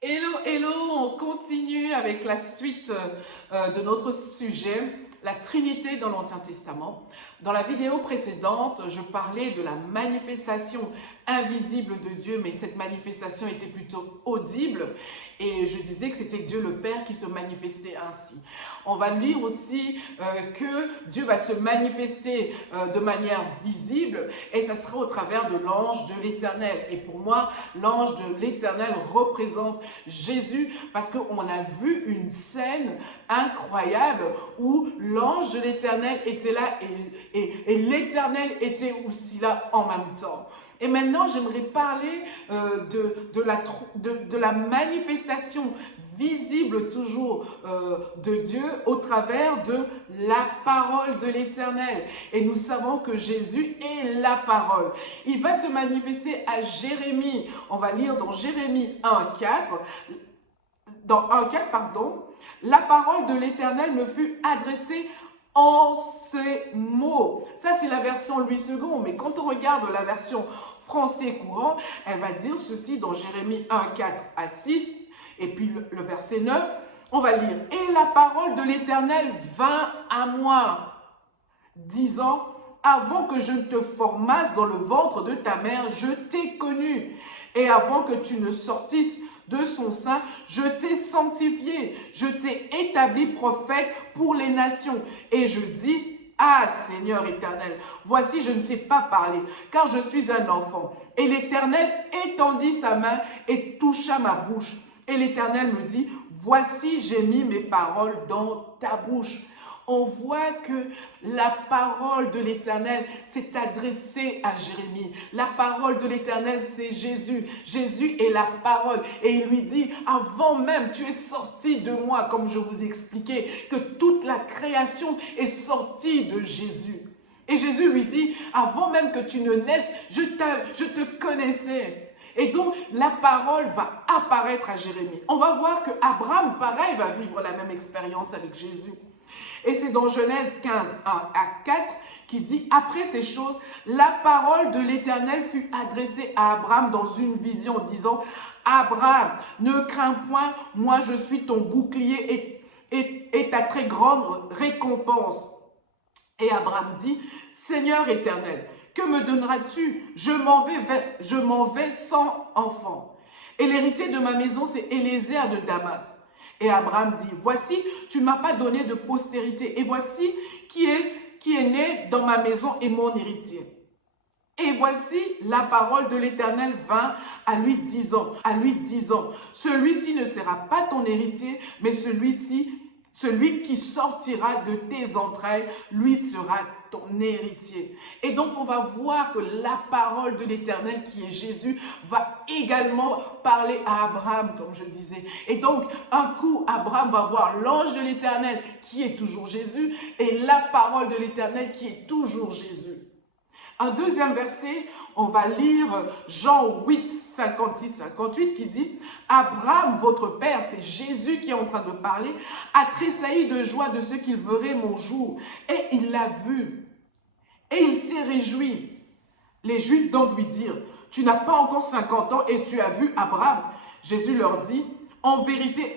Hello, hello, on continue avec la suite de notre sujet, la Trinité dans l'Ancien Testament. Dans la vidéo précédente, je parlais de la manifestation invisible de Dieu, mais cette manifestation était plutôt audible et je disais que c'était Dieu le Père qui se manifestait ainsi. On va lire aussi que Dieu va se manifester de manière visible et ça sera au travers de l'ange de l'Éternel. Et pour moi, l'ange de l'Éternel représente Jésus parce qu'on a vu une scène incroyable où l'ange de l'Éternel était là et l'Éternel était aussi là en même temps. Et maintenant, j'aimerais parler de la manifestation visible toujours de Dieu au travers de la parole de l'Éternel. Et nous savons que Jésus est la parole. Il va se manifester à Jérémie. On va lire dans Jérémie 1,4. Dans 1,4, pardon. La parole de l'Éternel me fut adressée en ces mots. Ça, c'est la version Louis II. Mais quand on regarde la version français courant, elle va dire ceci dans Jérémie 1,4 à 6. Et puis le verset 9, on va lire. Et la parole de l'Éternel vint à moi, disant, avant que je ne te formasse dans le ventre de ta mère, je t'ai connu. Et avant que tu ne sortisses de son sein, je t'ai sanctifié, je t'ai établi prophète pour les nations. Et je dis, ah Seigneur éternel, voici je ne sais pas parler, car je suis un enfant. Et l'Éternel étendit sa main et toucha ma bouche. Et l'Éternel me dit, voici j'ai mis mes paroles dans ta bouche. On voit que la parole de l'Éternel s'est adressée à Jérémie. La parole de l'Éternel, c'est Jésus. Jésus est la parole. Et il lui dit, avant même, tu es sorti de moi, comme je vous expliquais, que toute la création est sortie de Jésus. Et Jésus lui dit, avant même que tu ne naisses, je te connaissais. Et donc, la parole va apparaître à Jérémie. On va voir que Abraham, pareil, va vivre la même expérience avec Jésus. Et c'est dans Genèse 15, 1 à 4 qui dit, après ces choses, la parole de l'Éternel fut adressée à Abraham dans une vision, disant, Abraham, ne crains point, moi je suis ton bouclier et ta très grande récompense. Et Abraham dit, Seigneur éternel, que me donneras-tu? Je m'en vais sans enfant. Et l'héritier de ma maison, c'est Élézer de Damas. Et Abraham dit, voici, tu ne m'as pas donné de postérité. Et voici qui est né dans ma maison et mon héritier. Et voici, la parole de l'Éternel vint à lui disant, celui-ci ne sera pas ton héritier, mais celui qui sortira de tes entrailles, lui sera ton héritier. Et donc, on va voir que la parole de l'Éternel, qui est Jésus, va également parler à Abraham, comme je disais. Et donc, un coup, Abraham va voir l'ange de l'Éternel, qui est toujours Jésus, et la parole de l'Éternel, qui est toujours Jésus. Un deuxième verset, on va lire Jean 8, 56-58 qui dit « Abraham, votre père, c'est Jésus qui est en train de parler, a tressailli de joie de ce qu'il verrait mon jour. Et il l'a vu. Et il s'est réjoui. » Les Juifs donc lui dirent « Tu n'as pas encore 50 ans et tu as vu Abraham ?» Jésus leur dit « en vérité,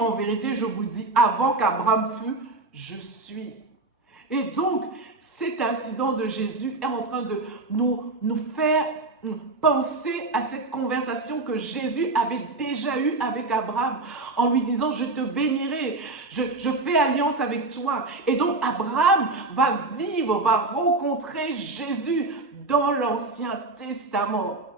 je vous dis, avant qu'Abraham fût, je suis. » Et donc, cet incident de Jésus est en train de nous faire penser à cette conversation que Jésus avait déjà eue avec Abraham en lui disant, je te bénirai, je fais alliance avec toi. Et donc, Abraham va rencontrer Jésus dans l'Ancien Testament.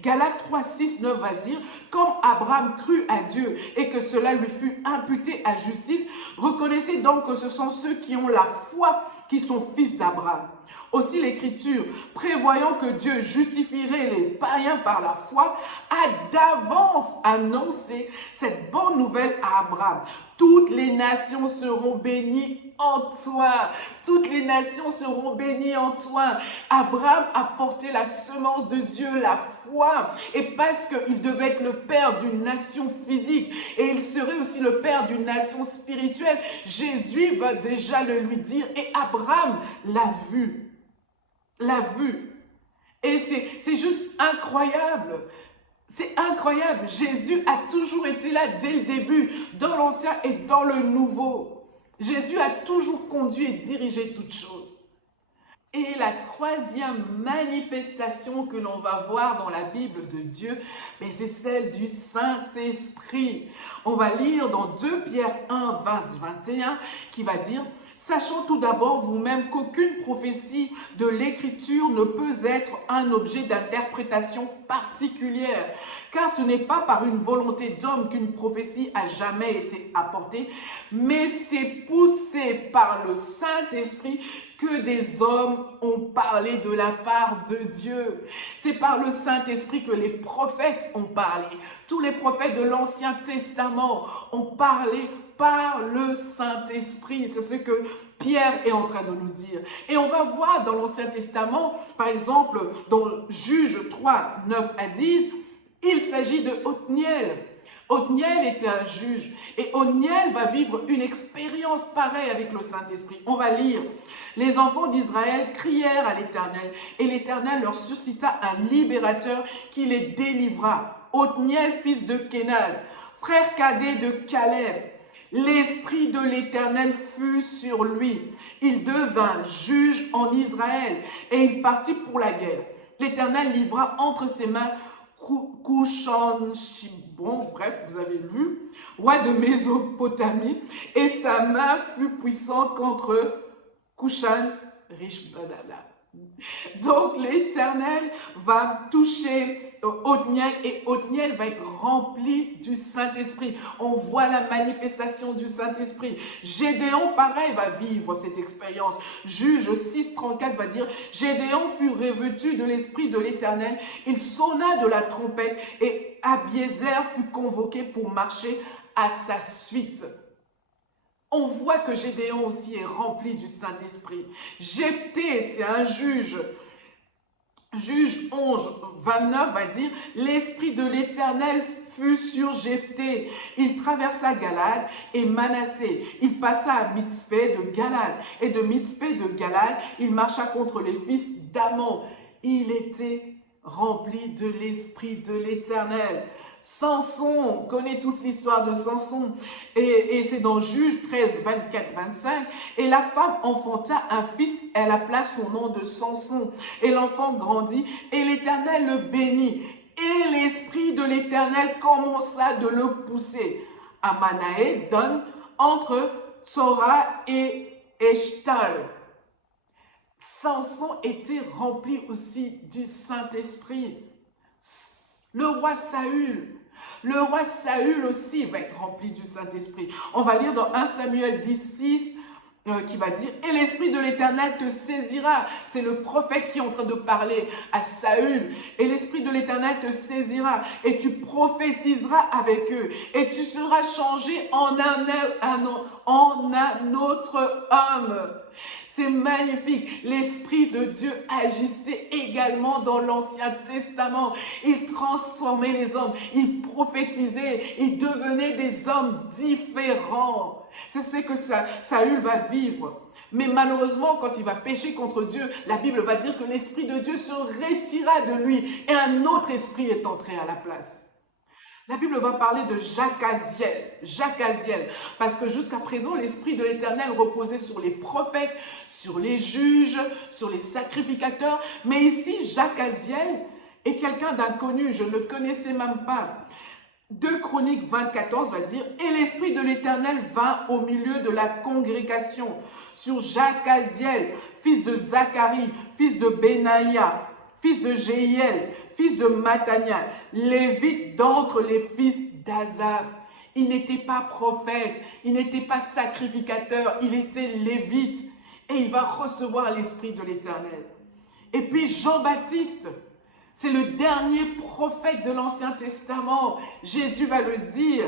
Galates 3, 6, 9 va dire, comme Abraham crut à Dieu et que cela lui fut imputé à justice, reconnaissez donc que ce sont ceux qui ont la foi qui sont fils d'Abraham. Aussi l'Écriture, prévoyant que Dieu justifierait les païens par la foi, a d'avance annoncé cette bonne nouvelle à Abraham. Toutes les nations seront bénies en toi. Toutes les nations seront bénies en toi. Abraham a porté la semence de Dieu, la foi. Et parce qu'il devait être le père d'une nation physique et il serait aussi le père d'une nation spirituelle, Jésus va déjà le lui dire. Et Abraham l'a vu. Et c'est juste incroyable. C'est incroyable. Jésus a toujours été là dès le début, dans l'Ancien et dans le Nouveau. Jésus a toujours conduit et dirigé toutes choses. Et la troisième manifestation que l'on va voir dans la Bible de Dieu, c'est celle du Saint-Esprit. On va lire dans 2 Pierre 1, 20-21, qui va dire « Sachant tout d'abord vous-même qu'aucune prophétie de l'Écriture ne peut être un objet d'interprétation particulière, car ce n'est pas par une volonté d'homme qu'une prophétie a jamais été apportée, mais c'est poussé par le Saint-Esprit que des hommes ont parlé de la part de Dieu. C'est par le Saint-Esprit que les prophètes ont parlé. Tous les prophètes de l'Ancien Testament ont parlé par le Saint-Esprit. C'est ce que Pierre est en train de nous dire. Et on va voir dans l'Ancien Testament, par exemple, dans Juges 3, 9 à 10, il s'agit de Othniel. Othniel était un juge et Othniel va vivre une expérience pareille avec le Saint-Esprit. On va lire. Les enfants d'Israël crièrent à l'Éternel et l'Éternel leur suscita un libérateur qui les délivra. Othniel, fils de Kénaz, frère cadet de Caleb. L'esprit de l'Éternel fut sur lui. Il devint juge en Israël et il partit pour la guerre. L'Éternel livra entre ses mains Kushan-Shibon, bref, vous avez vu, roi de Mésopotamie, et sa main fut puissante contre Kushan-Rishbadala. Donc l'Éternel va toucher Othniel et Othniel va être rempli du Saint-Esprit. On voit la manifestation du Saint-Esprit. Gédéon, pareil, va vivre cette expérience. Juge 6,34 va dire « Gédéon fut revêtu de l'Esprit de l'Éternel. Il sonna de la trompette et Abiézer fut convoqué pour marcher à sa suite. » On voit que Gédéon aussi est rempli du Saint-Esprit. Jephthé, c'est un juge. Juge 11, 29 va dire « L'Esprit de l'Éternel fut sur Jephthé. Il traversa Galad et Manassé. Il passa à Mitzpé de Galad. Et de Mitzpé de Galad, il marcha contre les fils d'Ammon. Il était rempli de l'Esprit de l'Éternel. » Samson, on connaît tous l'histoire de Samson, et c'est dans Juge 13, 24, 25, et la femme enfanta un fils, elle appela son nom de Samson, et l'enfant grandit, et l'Éternel le bénit, et l'Esprit de l'Éternel commença de le pousser. À Manaé donne entre Tsora et Eshtal. Samson était rempli aussi du Saint-Esprit. Le roi Saül aussi va être rempli du Saint-Esprit. On va lire dans 1 Samuel 10, 6 qui va dire « Et l'Esprit de l'Éternel te saisira ». C'est le prophète qui est en train de parler à Saül. « Et l'Esprit de l'Éternel te saisira et tu prophétiseras avec eux et tu seras changé en un autre homme. » C'est magnifique. L'Esprit de Dieu agissait également dans l'Ancien Testament. Il transformait les hommes. Il prophétisait. Il devenait des hommes différents. C'est ce que Saül va vivre. Mais malheureusement, quand il va pécher contre Dieu, la Bible va dire que l'Esprit de Dieu se retira de lui et un autre esprit est entré à la place. La Bible va parler de Jacaziel, parce que jusqu'à présent, l'Esprit de l'Éternel reposait sur les prophètes, sur les juges, sur les sacrificateurs. Mais ici, Jacaziel est quelqu'un d'inconnu, je ne le connaissais même pas. 2 Chroniques 20, 14 va dire « Et l'Esprit de l'Éternel vint au milieu de la congrégation sur Jacaziel, fils de Zacharie, fils de Benaïa, fils de Jéhiel, fils de Matania, lévite d'entre les fils d'Asaph. » Il n'était pas prophète, il n'était pas sacrificateur, il était lévite. Et il va recevoir l'Esprit de l'Éternel. Et puis Jean-Baptiste, c'est le dernier prophète de l'Ancien Testament. Jésus va le dire.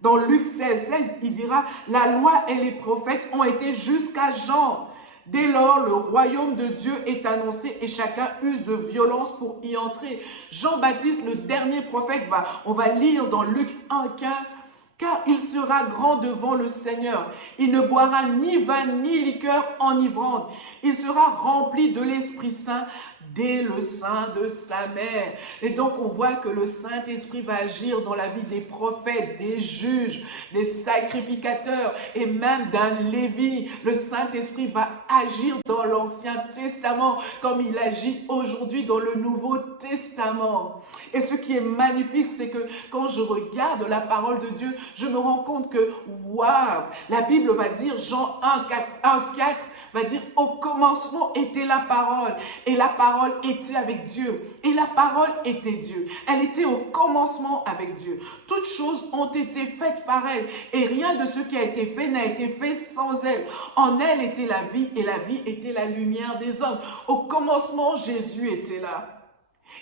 Dans Luc 16, 16, il dira « La loi et les prophètes ont été jusqu'à Jean. Dès lors, le royaume de Dieu est annoncé et chacun use de violence pour y entrer. » Jean-Baptiste, le dernier prophète, on va lire dans Luc 1, 15, « Car il sera grand devant le Seigneur. Il ne boira ni vin ni liqueur enivrante. Il sera rempli de l'Esprit Saint dès le sein de sa mère. Et donc on voit que le Saint-Esprit va agir dans la vie des prophètes, des juges, des sacrificateurs et même d'un Lévi. Le Saint-Esprit va agir dans l'Ancien Testament comme il agit aujourd'hui dans le Nouveau Testament. Et ce qui est magnifique, c'est que quand je regarde la parole de Dieu, je me rends compte que, waouh, la Bible va dire, Jean 1,4 va dire, au commencement était la parole, et la parole était avec Dieu, et la parole était Dieu. Elle était au commencement avec Dieu. Toutes choses ont été faites par elle, et rien de ce qui a été fait n'a été fait sans elle. En elle était la vie, et la vie était la lumière des hommes. Au commencement, Jésus était là.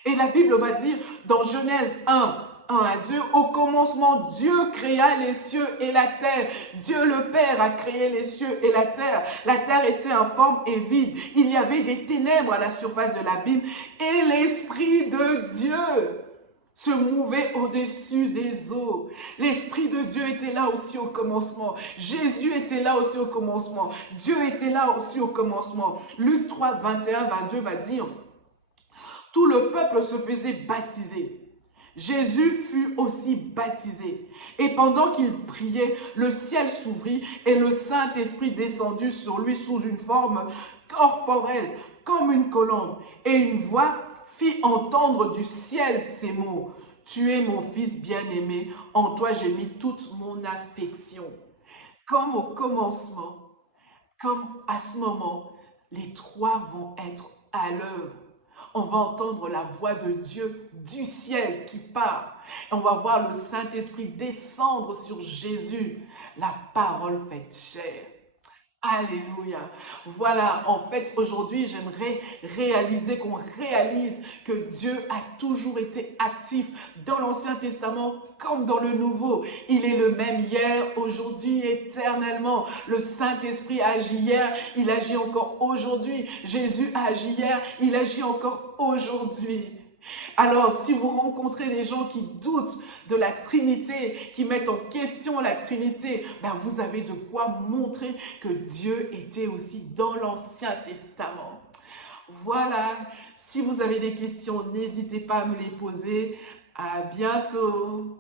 Et la Bible va dire dans Genèse 1 à 2, au commencement, Dieu créa les cieux et la terre. Dieu le Père a créé les cieux et la terre. La terre était informe et vide. Il y avait des ténèbres à la surface de l'abîme et l'Esprit de Dieu se mouvait au-dessus des eaux. L'Esprit de Dieu était là aussi au commencement. Jésus était là aussi au commencement. Dieu était là aussi au commencement. Luc 3, 21, 22 va dire, tout le peuple se faisait baptiser. Jésus fut aussi baptisé. Et pendant qu'il priait, le ciel s'ouvrit et le Saint-Esprit descendit sur lui sous une forme corporelle, comme une colombe. Et une voix fit entendre du ciel ces mots. Tu es mon fils bien-aimé, en toi j'ai mis toute mon affection. Comme au commencement, comme à ce moment, les trois vont être à l'œuvre. On va entendre la voix de Dieu du ciel qui part. Et on va voir le Saint-Esprit descendre sur Jésus. La parole faite chair. Alléluia. Voilà, en fait, aujourd'hui, j'aimerais qu'on réalise que Dieu a toujours été actif dans l'Ancien Testament comme dans le Nouveau. Il est le même hier, aujourd'hui, éternellement. Le Saint-Esprit agit hier, il agit encore aujourd'hui. Jésus a agi hier, il agit encore aujourd'hui. Alors, si vous rencontrez des gens qui doutent de la Trinité, qui mettent en question la Trinité, ben vous avez de quoi montrer que Dieu était aussi dans l'Ancien Testament. Voilà, si vous avez des questions, n'hésitez pas à me les poser. À bientôt.